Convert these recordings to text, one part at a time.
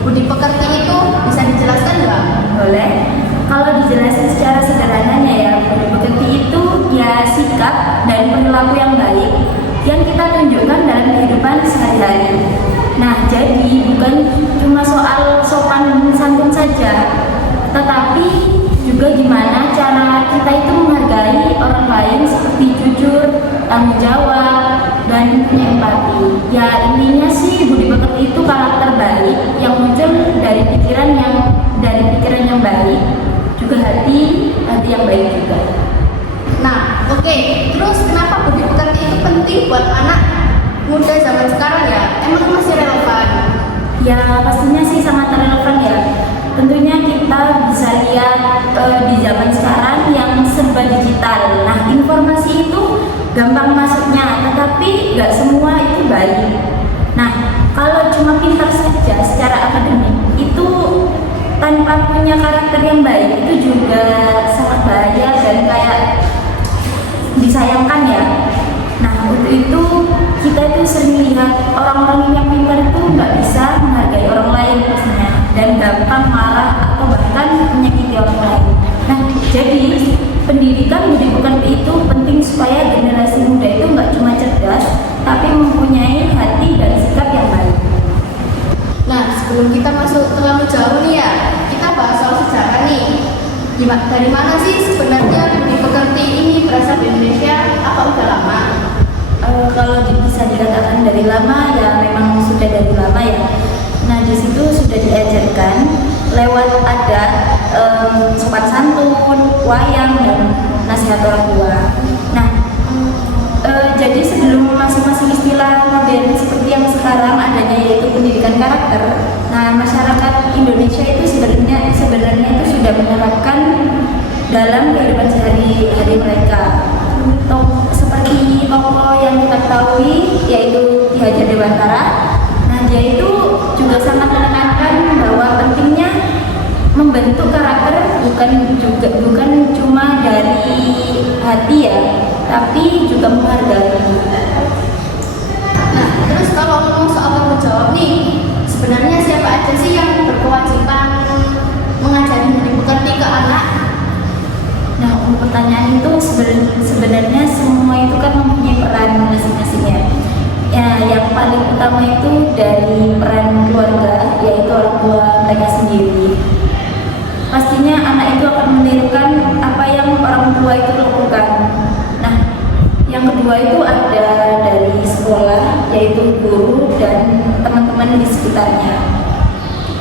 Budi pekerti itu bisa dijelaskan nggak? Boleh. Kalau dijelasin secara sederhananya ya, budi pekerti itu ya sikap dan perilaku yang baik yang kita tunjukkan dalam kehidupan sehari-hari. Nah, jadi bukan cuma soal sopan santun saja, tetapi juga gimana cara kita itu menghargai orang lain seperti jujur, tanggung jawab, dan punya empati. Ya intinya sih budi pekerti itu karakter baik yang muncul dari pikiran yang baik, juga hati yang baik juga. Nah, oke. Terus kenapa budi pekerti itu penting buat anak muda zaman sekarang ya? Emang masih relevan? Ya pastinya sih sangat relevan ya. Tentunya kita bisa lihat di zaman sekarang yang serba digital. Nah, informasi itu gampang masuknya, tetapi nggak semua itu baik. Nah, kalau cuma pintar saja secara akademik itu tanpa punya karakter yang baik itu juga sangat bahaya dan kayak disayangkan ya. Nah, untuk itu kita itu sering lihat orang-orang yang pintar itu nggak bisa menghargai orang lain pastinya dan gampang marah atau bahkan menyakiti orang lain. Nah, jadi pendidikan budi pekerti itu penting supaya generasi muda itu nggak cuma cerdas, tapi mempunyai hati dan sikap yang baik. Nah, sebelum kita masuk terlalu jauh nih ya, kita bahas soal sejarah nih. Dari mana sih sebenarnya budi pekerti ini berasal di Indonesia? Apa udah lama? Kalau bisa dikatakan dari lama ya memang sudah dari lama ya. Nah, di situ sudah diajarkan lewat adat, sopan santun, wayang, dan nasihat orang tua. Nah, jadi sebelum masing-masing istilah modern seperti yang sekarang adanya yaitu pendidikan karakter, nah masyarakat Indonesia itu sebenarnya itu sudah menerapkan dalam kehidupan sehari-hari mereka. Seperti tokoh yang kita ketahui yaitu Ki Hajar Dewantara. Nah, dia itu juga sangat menekankan bahwa pentingnya membentuk karakter bukan cuma dari hati ya, tapi juga menghargai. Nah, terus kalau ngomong soal tanggung jawab nih, sebenarnya siapa aja sih yang berkewajiban mengajari budi pekerti ke anak? Nah, untuk pertanyaan itu sebenarnya semua itu kan mempunyai peran masing-masingnya. Ya, yang paling utama itu dari peran keluarga, yaitu orang tua mereka sendiri. Pastinya anak itu akan menirukan apa yang orang tua itu lakukan. Nah, yang kedua itu ada dari sekolah, yaitu guru dan teman-teman di sekitarnya.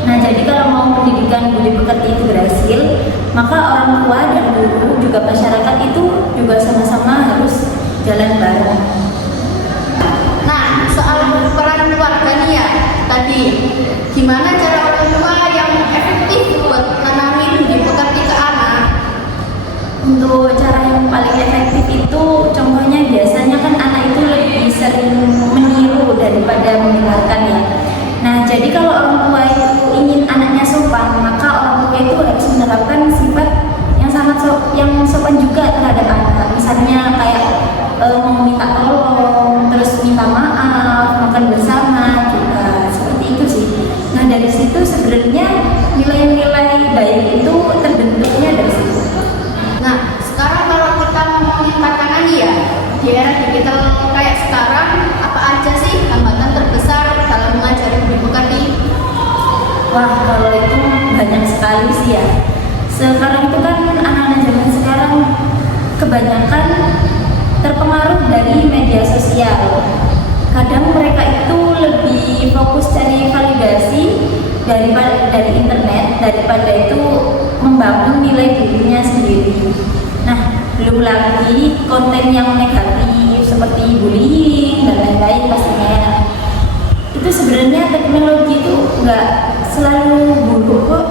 Nah, jadi kalau mau pendidikan budi pekerti itu berhasil, maka orang tua dan guru juga masyarakat itu juga sama-sama harus jalan bareng. Nah, soal peran keluarga nih ya, tadi gimana cara orang tua yang efektif buat menanami budi pekerti ke anak? Untuk cara yang paling efektif itu contohnya biasanya kan anak itu lebih sering meniru daripada mendengarkan ya. Nah, jadi kalau orang tua itu ingin anaknya sopan, maka orang tua itu harus menerapkan sifat yang sopan juga terhadap anak. Misalnya kayak meminta tolong, terus minta maaf, makan bersama, juga seperti itu sih. Nah, dari situ sebenarnya nilai-nilai baik itu terbentuknya dari situ. Nah, sekarang kalau kita ngomongin tantangan ya, di era digital kayak sekarang, apa aja sih hambatan terbesar dalam mengajari budi pekerti? Wah, kalau itu banyak sekali sih ya. Sekarang itu kan anak-anak zaman sekarang kebanyakan terpengaruh dari media sosial. Kadang mereka itu lebih fokus cari validasi dari internet daripada itu membangun nilai dirinya sendiri. Nah, belum lagi konten yang negatif seperti bullying dan lain-lain pastinya ya. Itu sebenarnya teknologi itu nggak selalu buruk kok,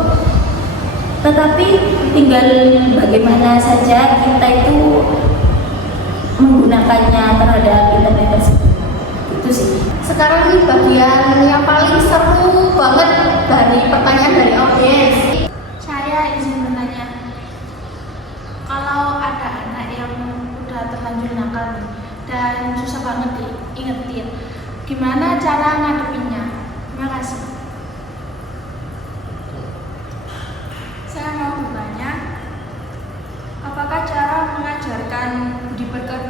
tetapi tinggal bagaimana saja kita itu menggunakannya terhadap internet tersebut. Itu sih. Sekarang nih bagian yang paling seru banget dari pertanyaan dari audiens. Saya izin bertanya, kalau ada anak yang udah terlanjur nakal nih, dan susah banget diingetin, gimana cara ngadepinnya? Terima kasih.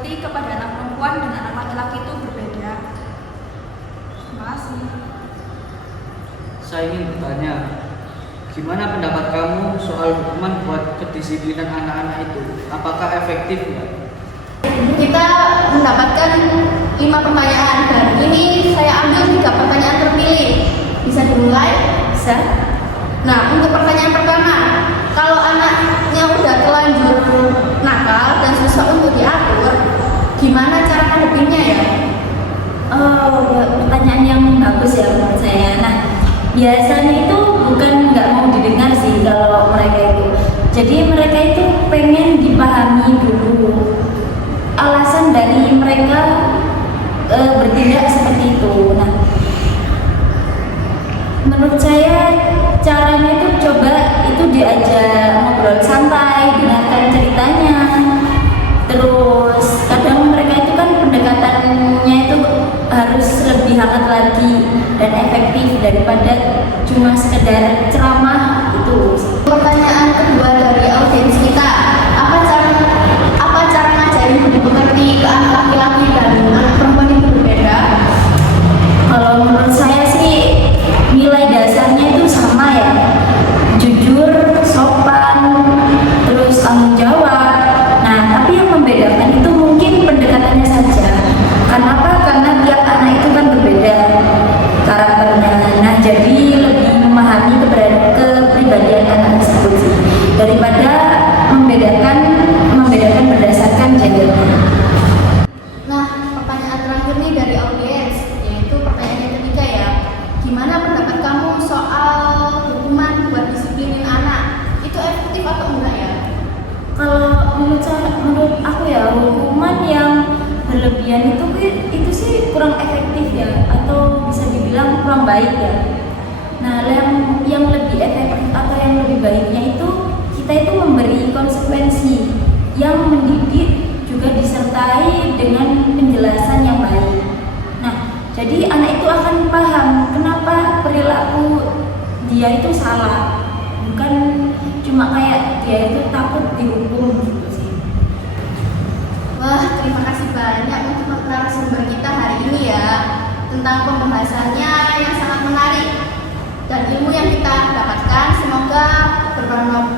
pengerti kepada anak perempuan dan anak laki-laki itu berbeda. Terima kasih. Saya ingin bertanya, gimana pendapat kamu soal hukuman buat kedisiplinan anak-anak itu? Apakah efektif ya? Kita mendapatkan 5 pertanyaan dan ini saya ambil 3 pertanyaan terpilih. Bisa dimulai? Bisa? Nah, untuk pertanyaan pertama, kalau anaknya udah terlanjur nakal dan susah untuk diatur, gimana cara ngadepinnya ya? Oh, pertanyaan yang bagus ya menurut saya. Nah, biasanya itu bukan nggak mau didengar sih kalau mereka itu. Jadi mereka itu pengen dipahami dulu alasan dari mereka bertindak seperti itu. Nah, menurut saya caranya itu coba itu diajak ngobrol santai, dengarkan ceritanya. Terus kadang mereka itu kan pendekatannya itu harus lebih hangat lagi dan efektif daripada cuma sekedar ceramah itu. Pertanyaan kedua dari audiens kita, apa cara ngajarin budi pekerti ke anak laki-laki dan anak perempuan itu berbeda? Kalau menurut saya sih nilai dasarnya itu sama ya, jujur, sopan, terus tanggung jawab. Nah, tapi yang membedakan itu mungkin pendekatannya saja. Kenapa? Karena tiap anak itu kan berbeda karakternya. Nah, jadi lebih memahami kepribadian anak tersebut sih, daripada membedakan berdasarkan gendernya. Nah, pertanyaan terakhir nih dari audiens, yaitu pertanyaan yang ketiga ya. Gimana pendapat kamu soal hukuman buat disiplinin anak? Itu efektif atau enggak ya? Kalau menurut aku ya, hukuman yang berlebihan itu sih kurang efektif ya, atau bisa dibilang kurang baik ya. Nah, yang lebih efektif atau yang lebih baiknya itu kita itu memberi konsekuensi yang mendidik, juga disertai dengan penjelasan yang baik. Nah, jadi anak itu akan paham kenapa perilaku dia itu salah, bukan cuma kayak dia itu takut dihukum gitu sih. Wah, terima kasih banyak untuk narasumber kita hari ini ya, tentang pembahasannya yang sangat menarik dan ilmu yang kita dapatkan semoga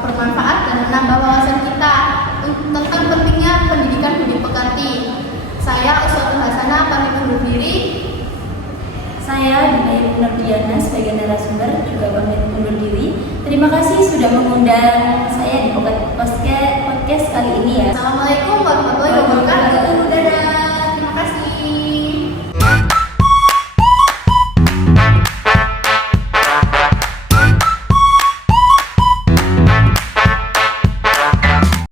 bermanfaat dan menambah wawasan kita tentang pentingnya pendidikan budi pekerti. Saya Uswatul Hasanah pamit undur diri. Saya Dinda Nurdiana sebagai narasumber juga pamit undur diri. Terima kasih sudah mengundang saya di podcast kali ini ya. Assalamualaikum warahmatullahi wabarakatuh.